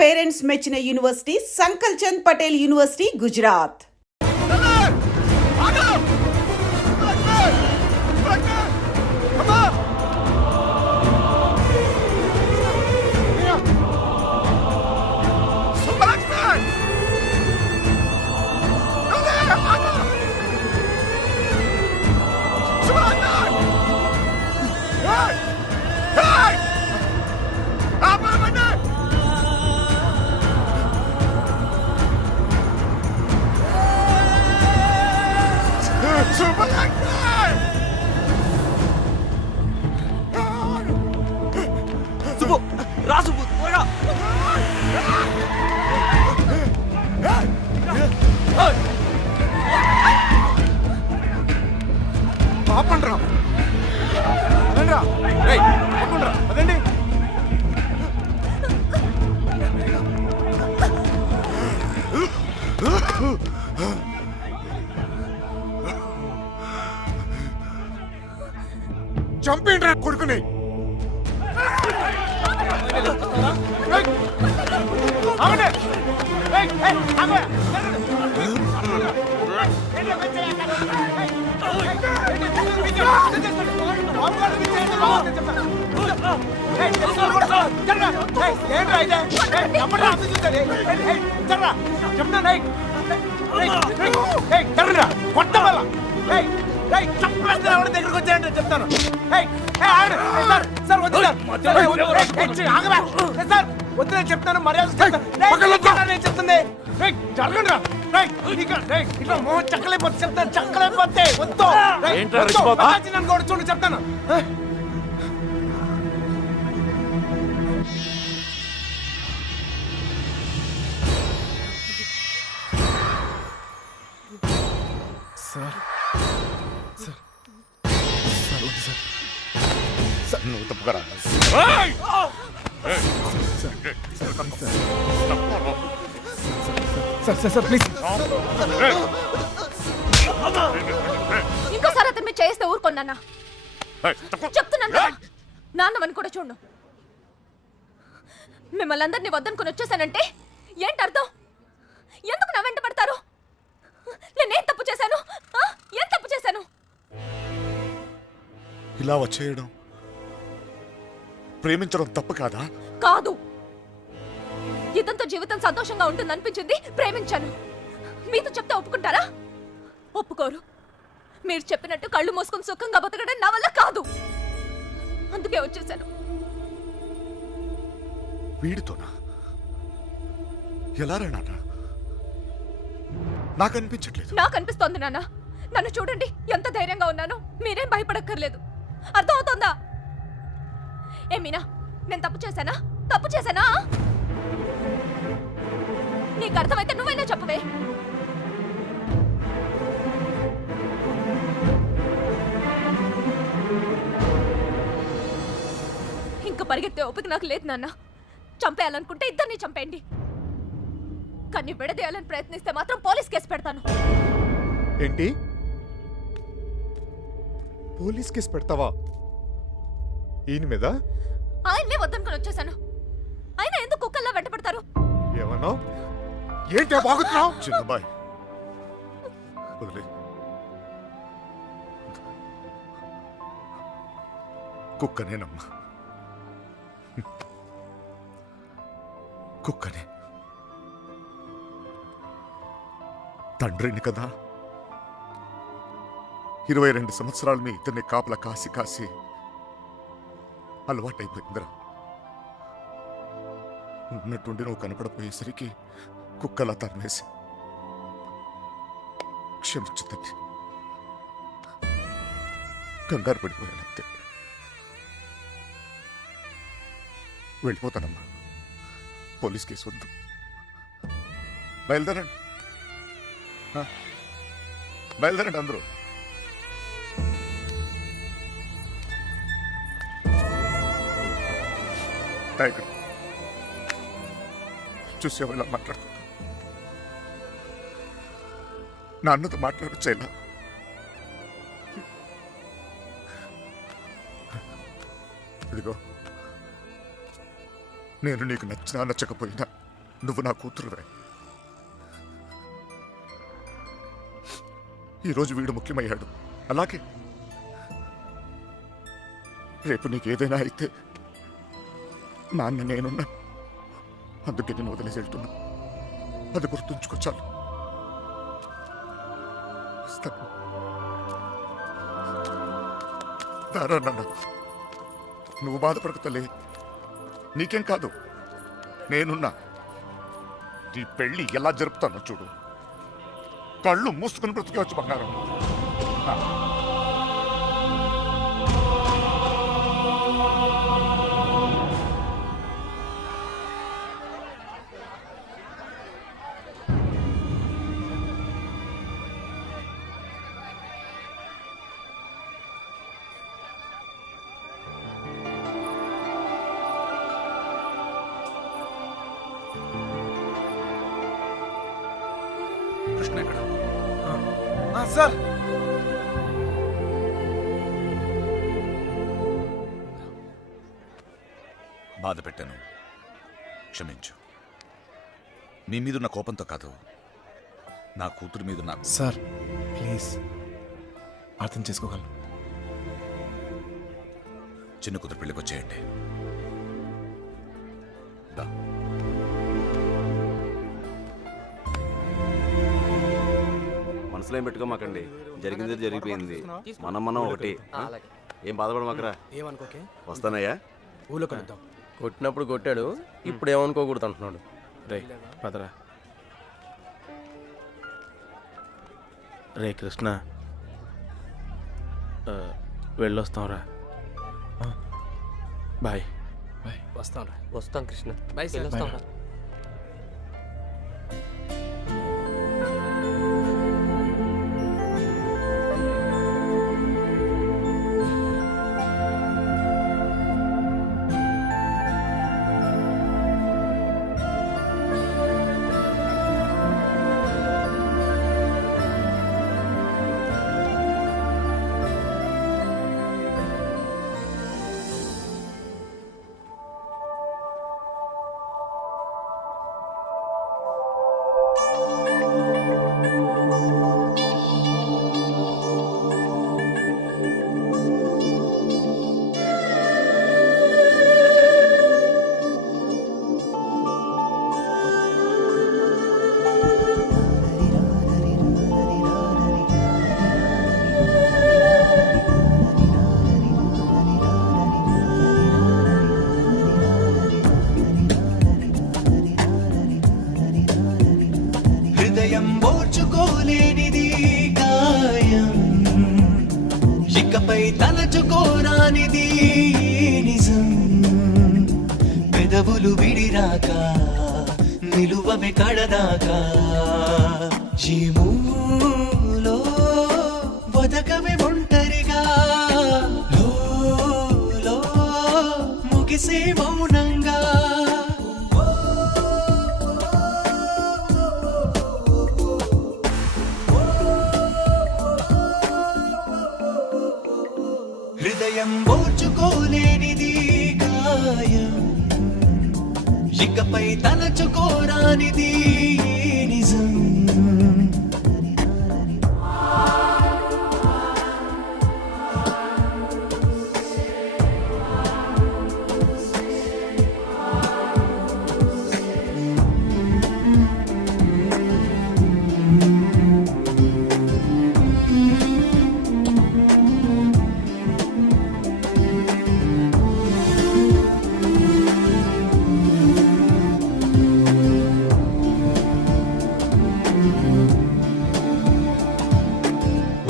Parents మెచ్చిన university సంకల్ Chand Patel university Gujarat. అదండి చంపేండి కొడుకుని. దగ్గరకు వచ్చాయంటే చెప్తాను. సార్ వద్దు చెప్తాను, మర్యాద చెప్తుంది. ఇట్లా మోహన్ చక్కలేకపోతే చెప్తాను, చక్కలేకపోతే వద్దు నన్ను కూడా చూడు చెప్తాను. సార్ సార్ సార్ వద్దు సార్. సార్ నువ్వు తప్పుగా సార్ ప్లీజ్. ఇంకోసారి అతను మీరు చేస్తే ఊరుకున్నానా చెప్తున్నాను. నాన్నవని కూడా చూడు. మిమ్మల్ని అందరినీ వద్దనుకుని వచ్చేసానంటే ఏంటి అర్థం? ఎందుకు నా వెంట పడతారు? నేనేం తప్పు చేశాను? ఏం తప్పు చేశాను? ఇలా వచ్చేయడం ప్రేమించడం తప్పు కాదా? కాదు. ఇదంతా జీవితం సంతోషంగా ఉంటుంది అనిపించింది, ప్రేమించాను. మీతో చెప్తే ఒప్పుకుంటారా? ఒప్పుకోరు. మీరు చెప్పినట్టు కళ్ళు మూసుకుని సుఖంగా బతకడం నా వల్ల కాదు. అందుకే వచ్చేసాను. వీడితోనా? ఎలా రా నాన్న? నాకు అనిపించట్లేదు. నాకు అనిపిస్తోంది నాన్న. నన్ను చూడండి, ఎంత ధైర్యంగా ఉన్నాను. మీరేం భయపడక్కర్లేదు. అర్థం అవుతోందా? ఏమీనా, నేను తప్పు చేశానా? తప్పు చేశానా? నీకు అర్థమైతే నువ్వైనా చెప్పవే. ఇంకా పరిగెత్తే ఓపిక నాకు లేదు నాన్న. చంపేయాలనుకుంటే ఇద్దరిని చంపేయండి. కానీ విడదీయాలని ప్రయత్నిస్తే మాత్రం పోలీస్ కేసు పెడతాను. ఏంటి? పోలీస్ కేసు పెడతావా? ఈయన మీద? ఆయన్నే వద్దనుకుని వచ్చేసాను. ఆయన ఎందుకు కుక్కల్లా వెంటపడతారు? ఏమన్నా? ఏంటి బాగుతున్నావు? చిన్నబాయ్ వదిలే. కుక్కనేనమ్మా, కుక్కనే. తండ్రిని కదా, 22 సంవత్సరాలు మీ ఇద్దరిని కాపలా కాసి కాసి అలవాటైపోయిందిరా. ఉన్నట్టుండి నువ్వు కనపడపోయేసరికి కుక్కలా తరిమేసి క్షమించు తండ్రి. కంగారు పడిపోయానంతే. వెళ్ళిపోతానమ్మా. పోలీస్ కేసు వద్దు. బయలుదేరండి, బయలుదేరండి అందరూ. నాయకుడు చూసేవా ఇలా మాట్లాడుతున్నా? నాన్నతో మాట్లాడొచ్చేలా. ఇదిగో, నేను నీకు నచ్చినా నచ్చకపోయినా నువ్వు నా కూతురువే. ఈరోజు వీడు ముఖ్యమయ్యాడు, అలాగే రేపు నీకేదైనా అయితే నాన్న నేనున్నా. అందుకే నేను వదిలేసి వెళ్తున్నా. అది గుర్తుంచుకో చాలు. వస్తాను. దారా నాన్న, నువ్వు బాధపడకు తల్లి. నీకేం కాదు, నేనున్నా. నీ పెళ్ళి ఎలా జరుపుతానో చూడు. కళ్ళు మూసుకుని బ్రతికేవచ్చు బంగారం. కృష్ణ ఎక్కడ? సార్, బాధ పెట్టాను, క్షమించు. మీ మీదున్న కోపంతో కాదు, నా కూతురు మీద నాకు. సార్ ప్లీజ్ అర్థం చేసుకోగలను. చిన్న కూతురు పెళ్ళికి వచ్చేయండి. దా. మనసులో ఏం పెట్టుకోమాకండి, జరిగింది జరిగిపోయింది. మనం ఒకటి. ఏం బాధపడమాకరా. ఏమనుకోకే, వస్తానయ్యా. ఊళ్ళో కలుద్దాం. కొట్టినప్పుడు కొట్టాడు, ఇప్పుడు ఏమనుకోకూడదు అంటున్నాడు. రే పదరా. రే కృష్ణ, వెళ్ళొస్తాంరా. బాయ్. వస్తాం రా. వస్తాం కృష్ణ. Bye sir. వస్తాం రా. హృదయం ఓర్చుకోలేనిది గాయం, ఇకపై తలచుకోరానిది నిజం. పెదవులు విడిరాక నిలువవే కడదాకా, జీములో వదకవే ఒంటరిగా, లో ముగిసే మౌనంగా. హృదయం ఓర్చుకోలేనిది గాయం, ఇకపై తలచుకోరానిది నిజం.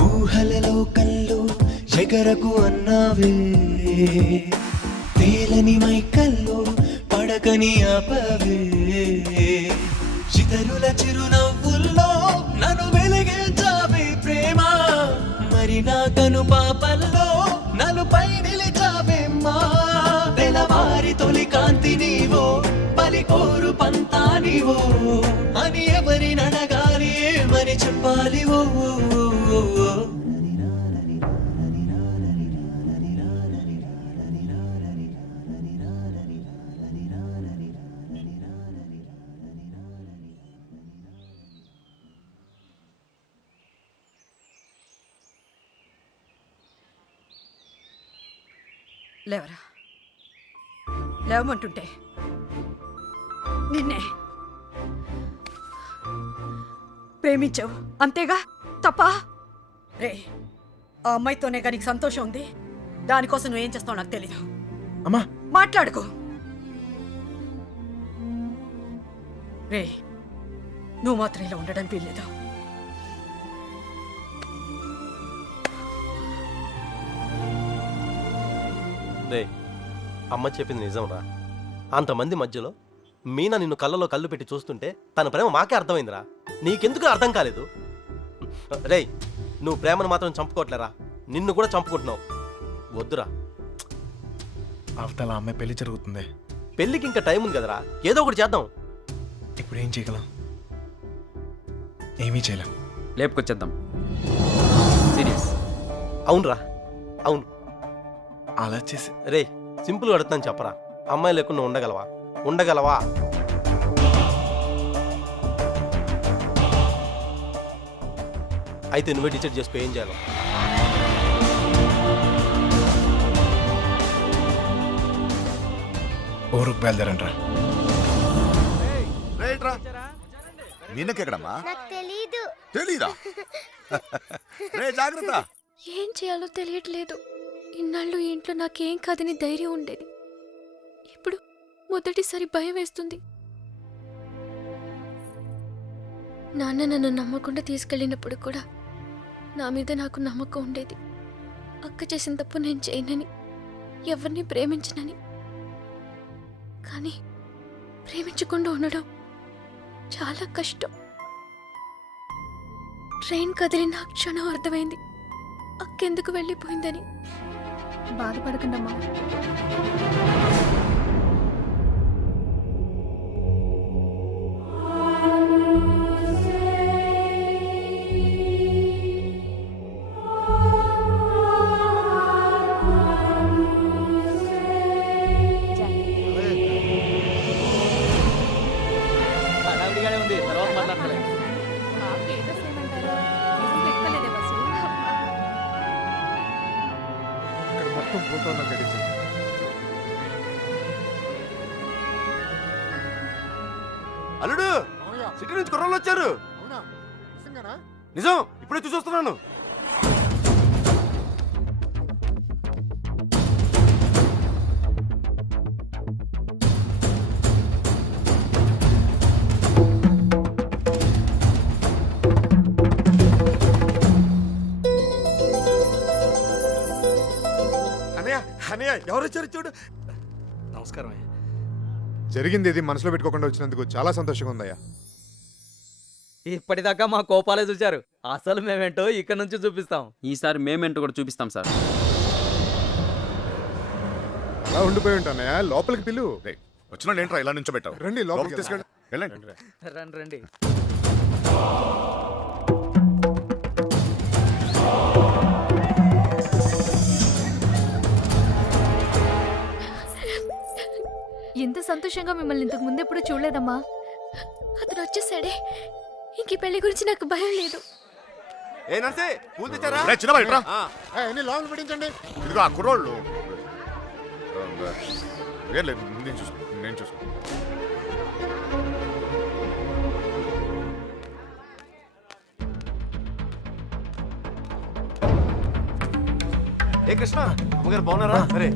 ఊహలలో కళ్ళు ఎగరకు అన్నావే, తేలని మైకల్లో పడకని ఆపవే. ఇతరుల చిరునవ్వుల్లో నన్ను వెలిగించావే ప్రేమ, మరి నా కను పాపల్లో నలుపై నిలిచావేమ్మా. తెలవారి తొలి కాంతి నీవో, బలి కోరు పంతా నీవో అని ఎవరి నడగాలి, ఏమని చెప్పాలి? ఓ లేవరా, లేవమంటుంటే నిన్నే ప్రేమించావు అంతేగా, తప్ప? రే, ఆ అమ్మాయితోనే కానీ నీకు సంతోషం ఉంది. దానికోసం నువ్వేం చేస్తావు నాకు తెలీదు. అమ్మా మాట్లాడుకో. రే, నువ్వు మాత్రం ఇలా ఉండడానికి వీల్లేదు. రే, అమ్మ చెప్పింది నిజం రా. అంతమంది మధ్యలో మీనా నిన్ను కళ్ళలో కళ్ళు పెట్టి చూస్తుంటే తన ప్రేమ మాకే అర్థమైందిరా. నీకెందుకు అర్థం కాలేదు? రేయ్, నువ్వు ప్రేమను మాత్రం చంపుకోవట్లేరా, నిన్ను కూడా చంపుకుంటున్నావు. వద్దురా. అవతల అమ్మాయి పెళ్లి జరుగుతుంది. పెళ్ళికి ఇంకా టైం ఉంది కదరా, ఏదో ఒకటి చేద్దాం. ఇప్పుడు ఏం చేయగలం? ఏమీ చేయలేం. లేపుకొచ్చేద్దాం. సీరియస్. అవునరా, అవును. అలా చేసి రే, సింపుల్గా అడుగుతాను చెప్పరా, అమ్మాయి లేకుండా ఉండగలవా? ఉండగలవా? అయితే నువ్వే డిసైడ్ చేసుకో ఏం చేయాలో. ఊరుకు బయలుదేరంట్రా. నిన్నకెక్కడమ్మా? నాకు తెలీదు. తెలీదా? రే జాగ్రత్త. ఏం చేయాలో తెలియట్లేదు. ఇన్నాళ్ళు ఈ ఇంట్లో నాకేం కాదని ధైర్యం ఉండేది. ఇప్పుడు మొదటిసారి భయం వేస్తుంది. నాన్న నన్ను నమ్మకుండా తీసుకెళ్ళినప్పుడు కూడా నా మీద నాకు నమ్మకం ఉండేది. అక్క చేసిన తప్పు నేను చేయనని, ఎవరిని ప్రేమించనని. కానీ ప్రేమించకుండా ఉండడం చాలా కష్టం. ట్రైన్ కదిలిన క్షణం అర్థమైంది అక్కెందుకు వెళ్ళిపోయిందని. బాధపడకండమ్మా. ఉంది, తర్వాత మాట్లాడతాను. ఇక్కడ మొత్తం ఫోటోలో గడిచి అల్లుడు, సిటీ నుంచి కుర్రోళ్ళు వచ్చారు. నిజం, ఇప్పుడే చూస్తున్నాను. ఎవరు వచ్చారు చూడు. నమస్కారం. జరిగింది ఇది మనసులో పెట్టుకోకుండా వచ్చినందుకు చాలా సంతోషంగా ఉందయ్యా. ఇప్పటిదాకా మా కోపాలే చూశారు, అసలు మేమేంటో ఇక్కడ నుంచి చూపిస్తాం. ఈసారి మేమేంటో కూడా చూపిస్తాం సార్. అలా ఉండిపోయి ఉంటానయ్యా, లోపలికి పిలు. వచ్చిన ఏంట్రా ఇలా నుంచో పెట్టావు? రండి లోపలికి తీసుకెళ్ళి. వెళ్ళండి. రండి రండి. ఎంత సంతోషంగా మిమ్మల్ని ఇంతకు ముందు ఎప్పుడు చూడలేదమ్మా. అతను వచ్చేసాడే, ఇంక ఈ పెళ్లి గురించి నాకు భయం లేదు. ఏ నర్సే, పూలు తెచ్చారా? రే, చిన్నబాయ్, ఇట్రా. లోపల పెట్టించండి. ఇదిగో ఆ కుర్రోళ్ళు. ఏం లేదు, నేను చూసుకో, నేను చూసుకో. ఏ కృష్ణ, అమ్మగారు బాగున్నారా? సరే.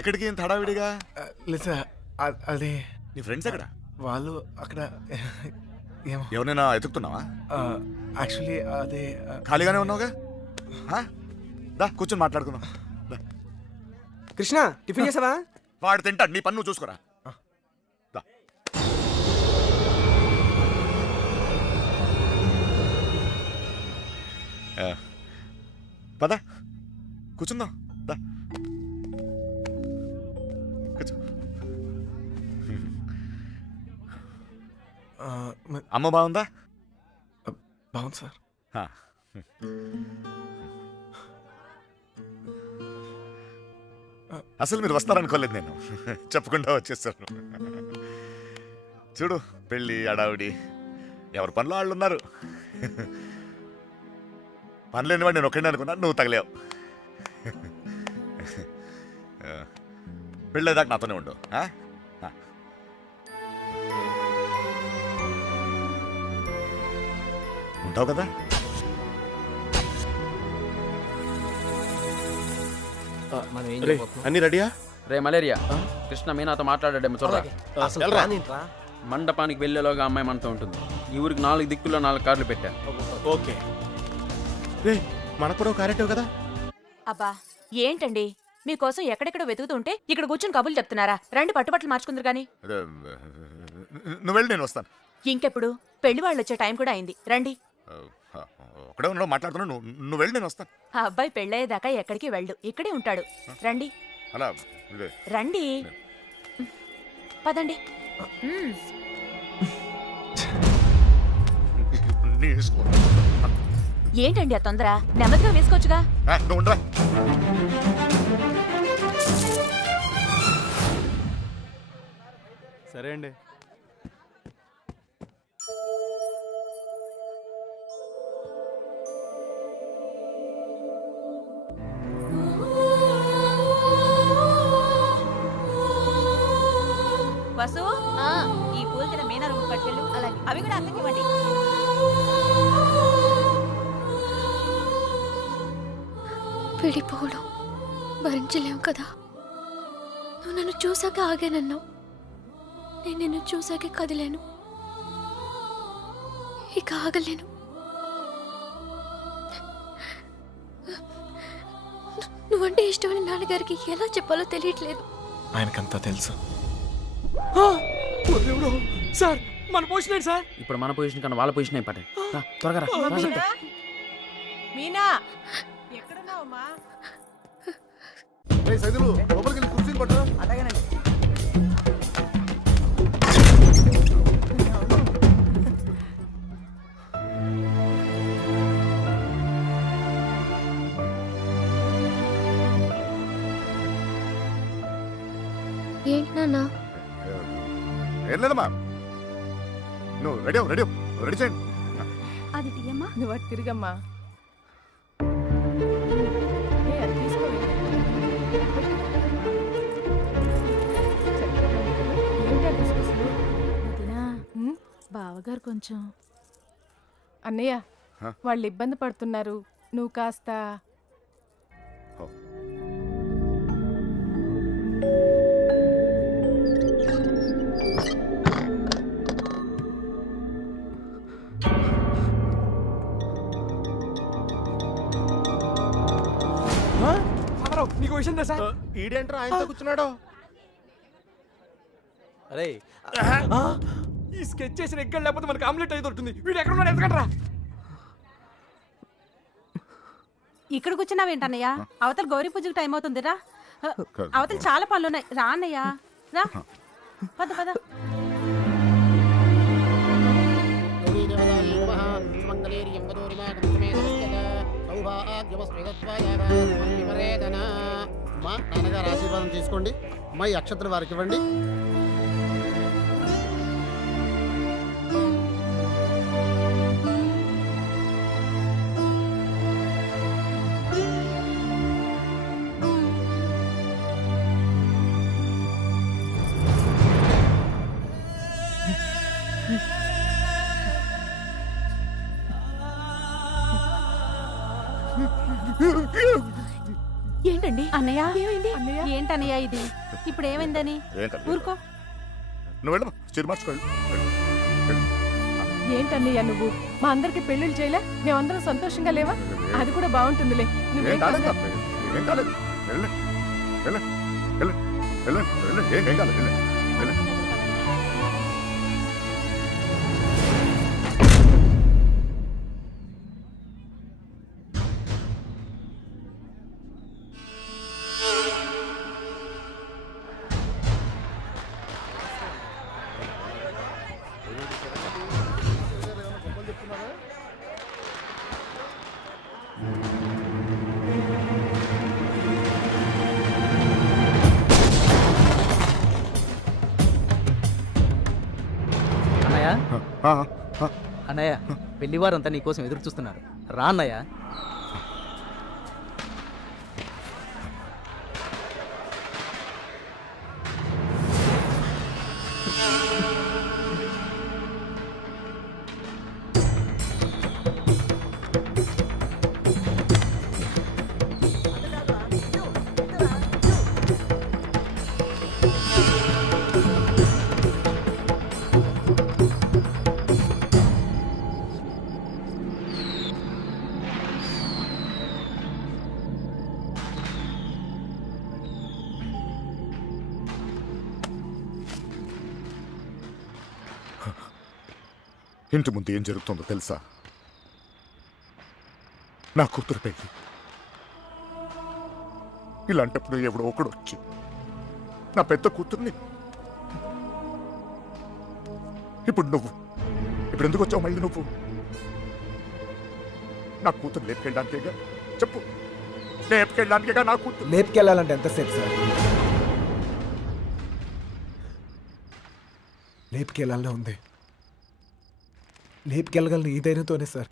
ఎక్కడికి ఇంత హడావిడిగా? లేదా అది నీ ఫ్రెండ్స్ ఎక్కడ? వాళ్ళు అక్కడ ఏమో. ఎవరైనా ఎతుకుతున్నావా? యాక్చువల్లీ అదే ఖాళీగానే ఉన్నావుగా, దా కూర్చొని మాట్లాడుకుందాం. కృష్ణ, టిఫిన్ చేసావా? వాడు తింటాడు, నీ పన్ను నువ్వు చూసుకోరా. దా. పద కూర్చుందాం. దా కూర్చో. అమ్మ బాగుందా? బాగుంది సార్. అసలు మీరు వస్తారనుకోలేదు, నేను చెప్పకుండా వచ్చేసాను. చూడు పెళ్ళి అడావిడి ఎవరి పనిలో వాళ్ళు ఉన్నారు. పని లేనివాడు నేను ఒక్కడే అనుకున్నాను, నువ్వు తగిలేవు. పెళ్ళేదాకా నాతోనే ఉండు. ఆ? ఆ. ఉంటావు కదా? అన్ని రెడీయా? రే మలేరియా, కృష్ణ మీనాతో మాట్లాడాడేమో చూడరా. అసలు ప్లాన్ ఏంట్రా? మండపానికి వెళ్ళేలోగా అమ్మాయి మనతో ఉంటుంది. ఈ ఊరికి 4 దిక్కుల్లో 4 కార్లు పెట్టా. ఓకే. రే మనకు కూడా క్యారెక్టర్ కదా. అబ్బా ఏంటండి మీకోసం ఎక్కడెక్కడ వెతుకుతుంటే ఇక్కడ కూర్చొని కబుర్లు చెప్తున్నారా? రండి పట్టుబట్టలు మార్చుకుందరు గాని. అదే, నువ్వు వెళ్ళి నేను వస్తాను. ఇంకెప్పుడు పెళ్లి వాళ్ళు వచ్చే టైం కూడా అయింది. రండి. ఒకడే ఉన్నావు మాట్లాడుతున్నావు, నువ్వు వెళ్ళి నేను వస్తాను. ఆ అబ్బాయి పెళ్ళయ్యేదాకా ఎక్కడికి వెళ్ళు, ఇక్కడే ఉంటాడు. రండి అలా ఇదే రండి పదండి. నీ ఇష్టం. ఏంటండి ఆ తొందర? నెమ్మదిగా వేసుకోవచ్చుగా. నువ్వు ఉండరా. సరే అండి. వసు ఈ పూల తిన మీనా రూమ్ పట్టుకెళ్ళు. అలాగే అవి కూడా అక్కడికి ఇవ్వండి. విడిపోవడం భరించలేవు కదా. నువ్వు నన్ను చూసాక ఆగానన్నావు, నేను నిన్ను చూసాకే కదిలేను. ఇక ఆగలేను. నువ్వంటే ఇష్టమని నాన్నగారికి ఎలా చెప్పాలో తెలియట్లేదు. ఆయనకంతా తెలుసు. సార్ మన పొజిషన్ ఏంటి సార్? ఇప్పుడు మన పొజిషన్ కన్నా వాళ్ళ పొజిషన్ ఇంపార్టెంట్. త్వరగా రా. మీనా ఎక్కడున్నావమ్మా? సైదులు లోపలికి వెళ్ళి కుర్చీని పట్టరా. అలాగేనండి. ఏంటి నాన్న? ఏం లేదమ్మా, నువ్వు రెడీ రెడీ చేయండి. అది తీయమ్మా. నువ్వు అటు తిరిగమ్మా. బావగారు కొంచెం అన్నయ్య హ? వాళ్ళు ఇబ్బంది పడుతున్నారు, నువ్వు కాస్త. నీకు విషయం తెలుసా? ఈడేంట్రా ఆయనతో కూర్చున్నాడు? అరే ఈ స్కెచ్ చేసిన ఎక్కడ లేకపోతే మనకి ఆమ్లెట్ అయితే దొరుకుతుంది. వీడు ఎక్కడ ఉన్నాడు? ఎందుకంటారా? ఇక్కడ కూర్చున్నావేంటన్నయ్య? అవతల గౌరీ పూజకు టైం అవుతుందిరా. అవతల చాలా పనులున్నాయి. రా అన్నయ్య రా. పద పద. మా నాన్నగారు ఆశీర్వాదం తీసుకోండి. మా ఈ అక్షతలు వారికి ఇవ్వండి. ఏంటండి అన్నయ్య? ఏంటన్నయ్య ఇది? ఇప్పుడు ఏమైందని? ఏం కాదు. ఊరుకో. నువ్వు వెళ్ళమ్మా, చీర మార్చుకోండి. ఏంటన్నయ్య నువ్వు మా అందరికి పెళ్లిళ్ళు చేయలే? మేమందరం సంతోషంగా లేవా? అది కూడా బాగుంటుందిలే. ఏం కాలేదు, ఏం కాలేదు. వెళ్ళండి వెళ్ళండి వెళ్ళండి వెళ్ళండి వెళ్ళండి, ఏం కాలేదు. వెళ్ళండి వెళ్ళండి. ఆ, ఆ. అన్నయ్య పెళ్లివారంతా నీ కోసం ఎదురు చూస్తున్నారు రా అన్నయ్య. ఇంటి ముందు ఏం జరుగుతుందో తెలుసా? నా కూతురు పెళ్ళి. ఇలాంటప్పుడు ఎవడో ఒకడు వచ్చి నా పెద్ద కూతుర్ని ఇప్పుడు ఎందుకు వచ్చావు మళ్ళీ నువ్వు? నా కూతురు లేపుకెళ్ళడానికేగా? చెప్పు, లేపుకెళ్ళడానికేగా నా కూతురు? లేపుకెళ్ళాలంటే ఎంతసేపు సార్? లేపుకెళ్ళాలనే ఉంది. లేపుకెళ్ళగలను ఈ ధైర్యంతోనే సార్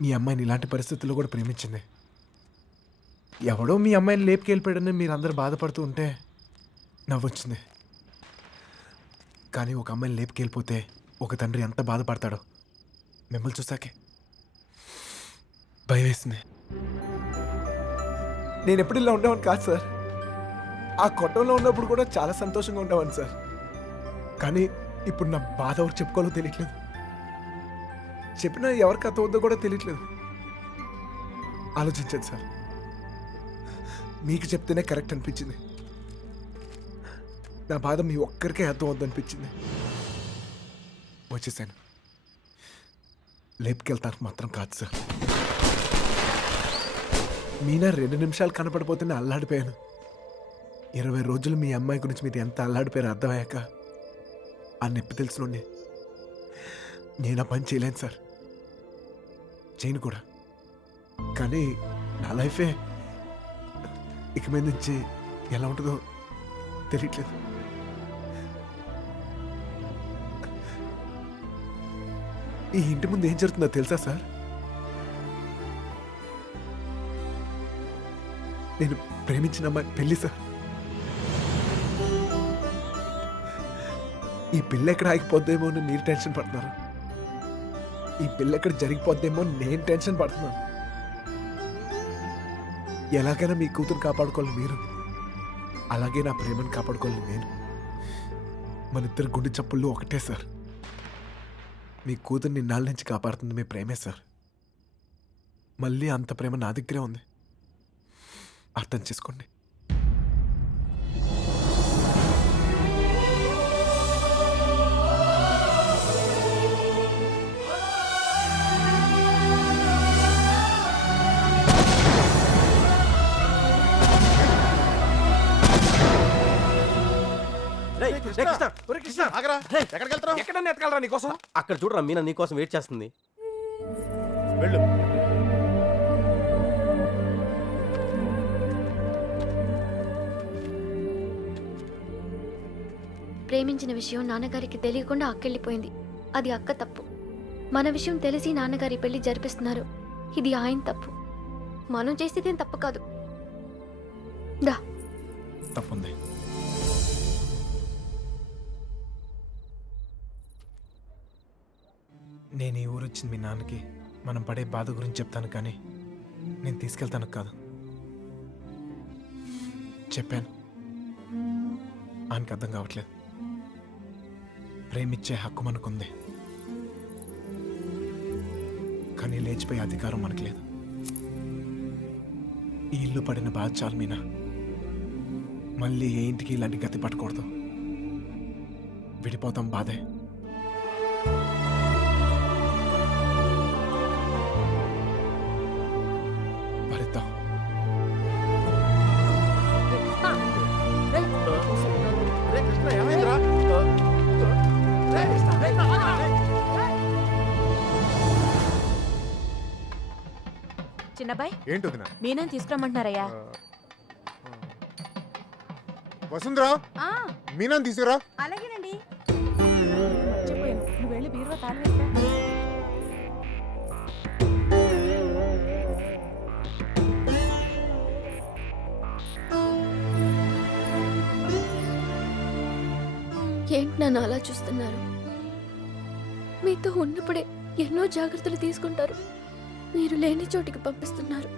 మీ అమ్మాయిని ఇలాంటి పరిస్థితుల్లో కూడా ప్రేమించింది. ఎవడో మీ అమ్మాయిని లేపుకెళ్ళిపోయాడని మీరు అందరూ బాధపడుతూ ఉంటే నవ్వొచ్చింది. కానీ ఒక అమ్మాయిని లేపుకెళ్ళిపోతే ఒక తండ్రి ఎంత బాధపడతాడో మిమ్మల్ని చూసాకే భయం వేసింది. నేను ఎప్పుడు ఇలా ఉండేవాడిని కాదు సార్. ఆ కొట్టంలో ఉన్నప్పుడు కూడా చాలా సంతోషంగా ఉండేవాడిని సార్. కానీ ఇప్పుడు నా బాధ ఎవరు చెప్పుకోవాలో తెలియట్లేదు. చెప్పినా ఎవరికి అర్థం అవుతుందో కూడా తెలియట్లేదు. ఆలోచించండి సార్. మీకు చెప్తేనే కరెక్ట్ అనిపించింది. నా బాధ మీ ఒక్కరికే అర్థం అవుద్ది అనిపించింది. వచ్చేసాను. లేపుకెళ్తానికి మాత్రం కాదు సార్. మీనా 2 నిమిషాలు కనపడిపోతేనే అల్లాడిపోయాను. 20 రోజులు మీ అమ్మాయి గురించి మీరు ఎంత అల్లాడిపోయారో అర్థమయ్యాక ఆ నొప్పి తెలుసునండి. నేను ఆ పని చేయలేను సార్, చేయను కూడా. కానీ నా లైఫే ఇక మీద నుంచి ఎలా ఉంటుందో తెలియట్లేదు. ఈ ఇంటి ముందు ఏం జరుగుతుందో తెలుసా సార్? నేను ప్రేమించిన అమ్మాయి పెళ్ళి సార్. ఈ పిల్ల ఎక్కడ ఆగిపోద్దేమో అని మీరు టెన్షన్ పడుతున్నారు. ఈ పిల్ల ఎక్కడ జరిగిపోద్దేమో నేను టెన్షన్ పడుతున్నాను. ఎలాగైనా మీ కూతురు కాపాడుకోవాలి మీరు, అలాగే నా ప్రేమను కాపాడుకోవాలి నేను. మన ఇద్దరు గుండె చప్పుళ్ళు ఒకటే సార్. మీ కూతుర్ని ఇన్నాళ్ళ నుంచి కాపాడుతుంది మీ ప్రేమే సార్. మళ్ళీ అంత ప్రేమ నా దగ్గరే ఉంది. అర్థం చేసుకోండి. ఎక్కడన్నా ఎత్తగలరా నీకోసం? అక్కడ చూడరా మీనా నీకోసం వెయిట్ చేస్తుంది. వెళ్ళు. ప్రేమించిన విషయం నాన్నగారికి తెలియకుండా అక్కెళ్ళిపోయింది. అది అక్క తప్పు. మన విషయం తెలిసి నాన్నగారి పెళ్లి జరిపిస్తున్నారు. ఇది ఆయన తప్పు. మనం చేసేదేం తప్పు కాదు. దా. తప్పుంది. నేను ఈ ఊరు వచ్చింది మీ నాన్నకి మనం పడే బాధ గురించి చెప్తాను, కానీ నేను తీసుకెళ్తాను కాదు. చెప్పాను, ఆయనకు అర్థం కావట్లేదు. ప్రేమిచ్చే హక్కు మనకుంది, కానీ లేచిపోయే అధికారం మనకు లేదు. ఈ ఇల్లు పడిన బాధ చాలు మీనా. మళ్ళీ ఏ ఇంటికి ఇలాంటి గతి పట్టకూడదు. విడిపోతాం బాధే. భరిద్దాం. చిన్నబాయ్ ఏంటి వదినా? మీనని తీసుకురమ్మంటున్నారయ్యా. వసుంధరా, మీనాన్ని తీసుకురా. అలాగేనండి. నువ్వు వెళ్ళి బీరు ఏంటి నన్ను అలా చూస్తున్నారు? మీతో ఉన్నప్పుడే ఎన్నో జాగ్రత్తలు తీసుకుంటారు. మీరు లేని చోటికి పంపిస్తున్నారు.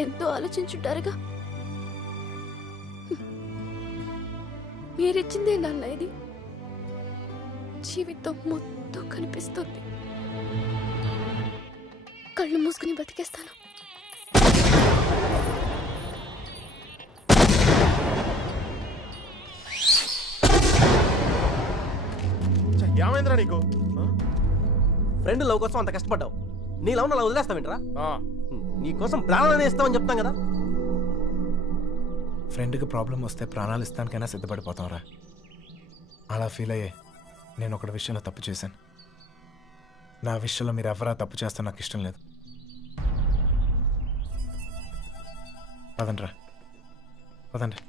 ఎంతో ఆలోచించుంటారుగా. మీరిచ్చిందే నాన్న ఇది. జీవితం మొత్తం కనిపిస్తుంది. కళ్ళు మూసుకుని బతికేస్తాను. ఏమైందిరా నీకు? ఫ్రెండ్ లవ్ కోసం అంత కష్టపడ్డావు. నీ లవ్ అలా వదిలేస్తావేంట్రా? ఆ, నీ కోసం ప్రాణాలు ఇస్తామని చెప్తాం కదా. ఫ్రెండ్కి ప్రాబ్లం వస్తే ప్రాణాలు ఇస్తానికైనా సిద్ధపడిపోతాంరా. అలా ఫీల్ అయ్యే నేను ఒకటి విషయంలో తప్పు చేశాను. నా విషయంలో మీరు ఎవరా తప్పు చేస్తే నాకు ఇష్టం లేదు. పదండ్రా, పదండి.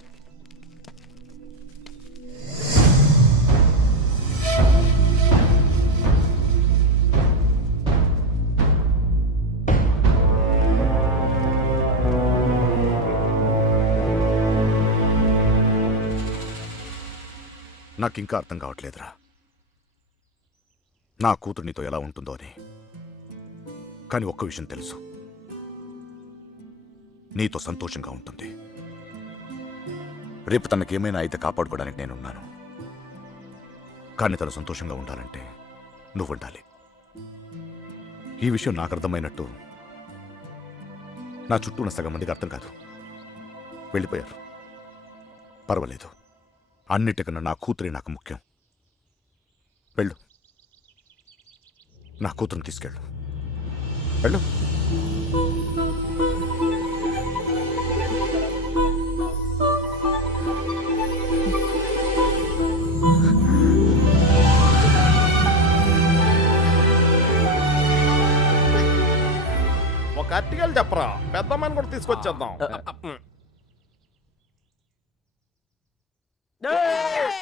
నాకు ఇంకా అర్థం కావట్లేదురా, నా కూతురు నీతో ఎలా ఉంటుందో అని. కానీ ఒక్క విషయం తెలుసు, నీతో సంతోషంగా ఉంటుంది. రేపు తనకేమైనా అయితే కాపాడుకోవడానికి నేనున్నాను. కానీ తను సంతోషంగా ఉండాలంటే నువ్వు ఉండాలి. ఈ విషయం నాకు అర్థమైనట్టు నా చుట్టూ ఉన్న సగం మందికి అర్థం కాదు. వెళ్ళిపోయారు. పర్వాలేదు, అన్నిటికన్నా నా కూతురే నాకు ముఖ్యం. వెళ్ళు, నా కూతురుని తీసుకెళ్ళు. వెళ్ళు. ఒక అట్టికలు చెప్పరా, పెద్దమ్మని కూడా తీసుకొచ్చేద్దాం.